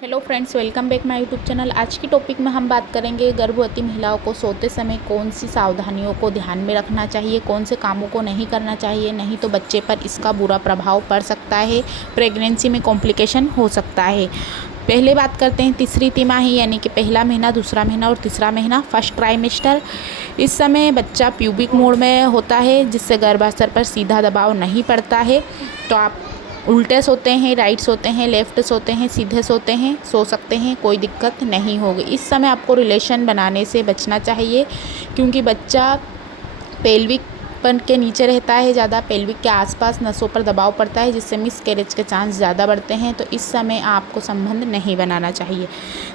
Hello friends, welcome back my YouTube channel. आज की topic में हम बात करेंगे गर्भवती महिलाओं को सोते समय कौन सी सावधानियों को ध्यान में रखना चाहिए, कौन से कामों को नहीं करना चाहिए, नहीं तो बच्चे पर इसका बुरा प्रभाव पड़ सकता है, प्रेगनेंसी में कॉम्प्लिकेशन हो सकता है। पहले बात करते हैं तीसरी तिमाही यानी कि पहला महीना, दूसरा महीना और तीसरा महीना, फर्स्ट ट्राइमेस्टर। इस समय बच्चा प्यूबिक मोड में होता है जिससे गर्भाशय पर सीधा दबाव नहीं पड़ता है। तो आप उल्टे सोते हैं, राइट सोते हैं, लेफ़्ट सोते हैं, सीधे सोते हैं, सो सकते हैं, कोई दिक्कत नहीं होगी। इस समय आपको रिलेशन बनाने से बचना चाहिए क्योंकि बच्चा पेल्विक पर के नीचे रहता है, ज़्यादा पेल्विक के आसपास नसों पर दबाव पड़ता है जिससे मिसकैरेज के चांस ज़्यादा बढ़ते हैं। तो इस समय आपको संबंध नहीं बनाना चाहिए।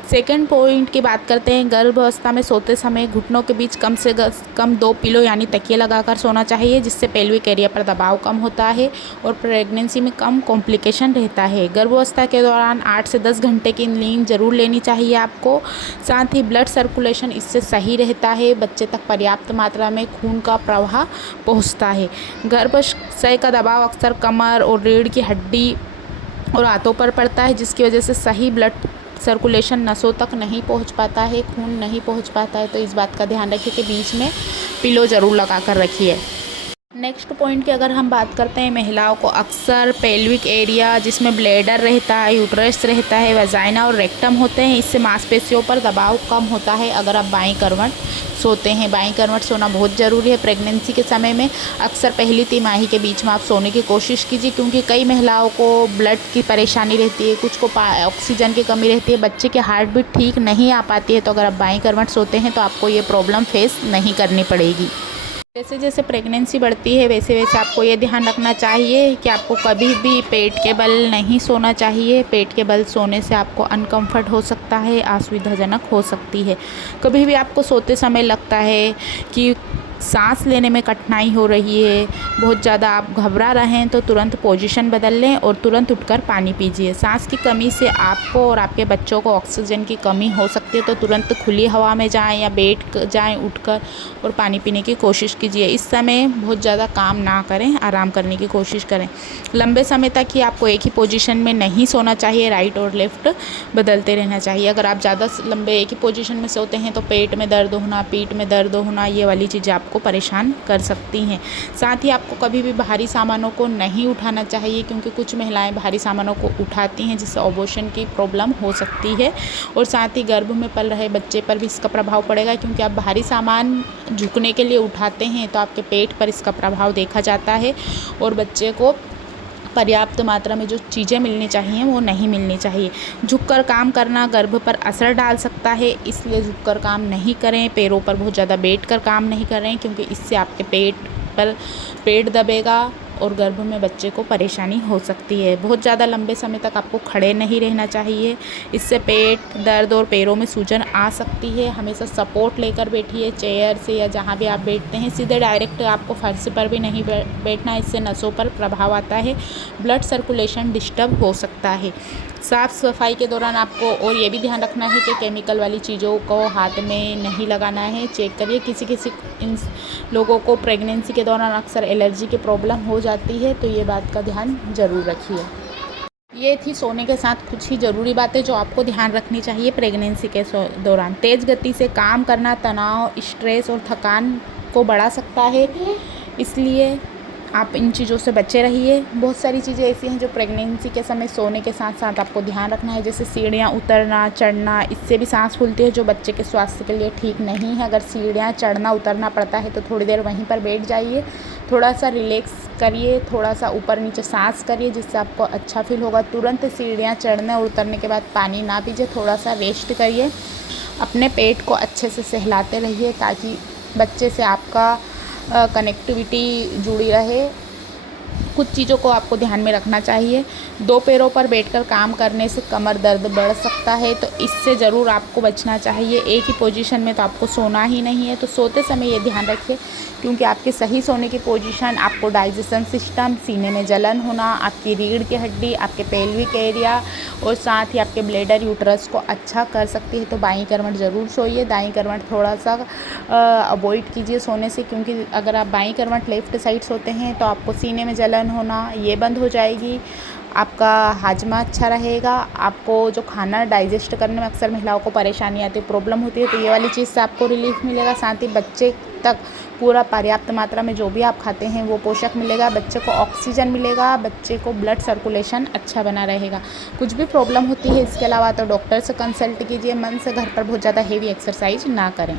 सेकंड पॉइंट की बात करते हैं, गर्भावस्था में सोते समय घुटनों के बीच कम से कम 2 पिलो यानी तकिए लगाकर सोना चाहिए जिससे पेल्विक एरिया पर दबाव कम होता है और प्रेगनेंसी में कम कॉम्प्लिकेशन रहता है। गर्भावस्था के दौरान 8 से 10 घंटे की नींद जरूर लेनी चाहिए आपको। साथ ही ब्लड सर्कुलेशन इससे सही रहता है, बच्चे तक पर्याप्त मात्रा में खून का प्रवाह पहुंचता है। गर्भाशय का दबाव अक्सर कमर और रीढ़ की हड्डी और हाथों पर पड़ता है जिसकी वजह से सही ब्लड सर्कुलेशन नसों तक नहीं पहुंच पाता है, खून नहीं पहुंच पाता है। तो इस बात का ध्यान रखिए कि बीच में पिलो ज़रूर लगा कर रखिए। नेक्स्ट पॉइंट की अगर हम बात करते हैं, महिलाओं को अक्सर पेल्विक एरिया जिसमें ब्लैडर रहता है, यूट्रस रहता है, वजाइना और रेक्टम होते हैं, इससे मांसपेशियों पर दबाव कम होता है अगर आप बाईं करवट सोते हैं। बाईं करवट सोना बहुत ज़रूरी है प्रेगनेंसी के समय में। अक्सर पहली तिमाही के बीच में आप सोने की कोशिश कीजिए क्योंकि कई महिलाओं को ब्लड की परेशानी रहती है, कुछ को ऑक्सीजन की कमी रहती है, बच्चे की हार्ट बीट ठीक नहीं आ पाती है। तो अगर आप बाईं करवट सोते हैं तो आपको ये प्रॉब्लम फेस नहीं करनी पड़ेगी। जैसे जैसे प्रेगनेंसी बढ़ती है वैसे वैसे आपको ये ध्यान रखना चाहिए कि आपको कभी भी पेट के बल नहीं सोना चाहिए। पेट के बल सोने से आपको अनकंफर्ट हो सकता है, असुविधाजनक हो सकती है। कभी भी आपको सोते समय लगता है कि सांस लेने में कठिनाई हो रही है, बहुत ज़्यादा आप घबरा रहे हैं, तो तुरंत पोजीशन बदल लें और तुरंत उठकर पानी पीजिए। सांस की कमी से आपको और आपके बच्चों को ऑक्सीजन की कमी हो सकती है, तो तुरंत खुली हवा में जाएं या बैठ जाएं उठकर और पानी पीने की कोशिश कीजिए। इस समय बहुत ज़्यादा काम ना करें, आराम करने की कोशिश करें। लंबे समय तक ही आपको एक ही पोजीशन में नहीं सोना चाहिए, राइट और लेफ़्ट बदलते रहना चाहिए। अगर आप ज़्यादा लंबे एक ही पोजीशन में सोते हैं तो पेट में दर्द होना, पीठ में दर्द होना, ये वाली चीज़ें आपको परेशान कर सकती हैं। साथ ही आपको कभी भी भारी सामानों को नहीं उठाना चाहिए क्योंकि कुछ महिलाएं भारी सामानों को उठाती हैं जिससे अबॉर्शन की प्रॉब्लम हो सकती है और साथ ही गर्भ में पल रहे बच्चे पर भी इसका प्रभाव पड़ेगा क्योंकि आप भारी सामान झुकने के लिए उठाते हैं तो आपके पेट पर इसका प्रभाव देखा जाता है और बच्चे को पर्याप्त मात्रा में जो चीज़ें मिलनी चाहिए वो नहीं मिलनी चाहिए। झुककर काम करना गर्भ पर असर डाल सकता है, इसलिए झुककर काम नहीं करें। पैरों पर बहुत ज़्यादा बैठकर काम नहीं करें क्योंकि इससे आपके पेट दबेगा और गर्भ में बच्चे को परेशानी हो सकती है। बहुत ज़्यादा लंबे समय तक आपको खड़े नहीं रहना चाहिए, इससे पेट दर्द और पैरों में सूजन आ सकती है। हमेशा सपोर्ट लेकर बैठिए, चेयर से या जहाँ भी आप बैठते हैं। सीधे डायरेक्ट आपको फर्श पर भी नहीं बैठना, इससे नसों पर प्रभाव आता है, ब्लड सर्कुलेशन डिस्टर्ब हो सकता है। साफ़ सफाई के दौरान आपको और ये भी ध्यान रखना है कि केमिकल वाली चीज़ों को हाथ में नहीं लगाना है। चेक करिए, किसी इन लोगों को प्रेगनेंसी के दौरान अक्सर एलर्जी की प्रॉब्लम हो जाती है, तो ये बात का ध्यान ज़रूर रखिए। ये थी सोने के साथ कुछ ही ज़रूरी बातें जो आपको ध्यान रखनी चाहिए प्रेगनेंसी के दौरान। तेज़ गति से काम करना तनाव, स्ट्रेस और थकान को बढ़ा सकता है, इसलिए आप इन चीज़ों से बचे रहिए। बहुत सारी चीज़ें ऐसी हैं जो प्रेगनेंसी के समय सोने के साथ साथ आपको ध्यान रखना है, जैसे सीढ़ियाँ उतरना चढ़ना, इससे भी सांस फूलती है जो बच्चे के स्वास्थ्य के लिए ठीक नहीं है। अगर सीढ़ियाँ चढ़ना उतरना पड़ता है तो थोड़ी देर वहीं पर बैठ जाइए, थोड़ा सा रिलैक्स करिए, थोड़ा सा ऊपर नीचे सांस करिए जिससे आपको अच्छा फील होगा। तुरंत सीढ़ियाँ चढ़ने और उतरने के बाद पानी ना पीजिए, थोड़ा सा रेस्ट करिए। अपने पेट को अच्छे से सहलाते रहिए ताकि बच्चे से आपका कनेक्टिविटी जुड़ी रहे। कुछ चीज़ों को आपको ध्यान में रखना चाहिए। 2 पैरों पर बैठकर काम करने से कमर दर्द बढ़ सकता है, तो इससे ज़रूर आपको बचना चाहिए। एक ही पोजीशन में तो आपको सोना ही नहीं है, तो सोते समय ये ध्यान रखिए क्योंकि आपके सही सोने की पोजीशन आपको डाइजेशन सिस्टम, सीने में जलन होना, आपकी रीढ़ की हड्डी, आपके पेल्विक एरिया और साथ ही आपके ब्लैडर, यूट्रस को अच्छा कर सकती है। तो बाईं करवट ज़रूर सोइए, दाईं करवट थोड़ा सा अवॉइड कीजिए सोने से क्योंकि अगर आप बाईं करवट लेफ़्ट साइड सोते हैं तो आपको सीने में जलन होना ये बंद हो जाएगी। आपका हाजमा अच्छा रहेगा। आपको जो खाना डाइजेस्ट करने में अक्सर महिलाओं को परेशानी आती है, प्रॉब्लम होती है, तो ये वाली चीज़ से आपको रिलीफ मिलेगा। साथ ही बच्चे तक पूरा पर्याप्त मात्रा में जो भी आप खाते हैं वो पोषक मिलेगा, बच्चे को ऑक्सीजन मिलेगा, बच्चे को ब्लड सर्कुलेशन अच्छा बना रहेगा। कुछ भी प्रॉब्लम होती है इसके अलावा तो डॉक्टर से कंसल्ट कीजिए। मन से घर पर बहुत ज़्यादा हेवी एक्सरसाइज ना करें।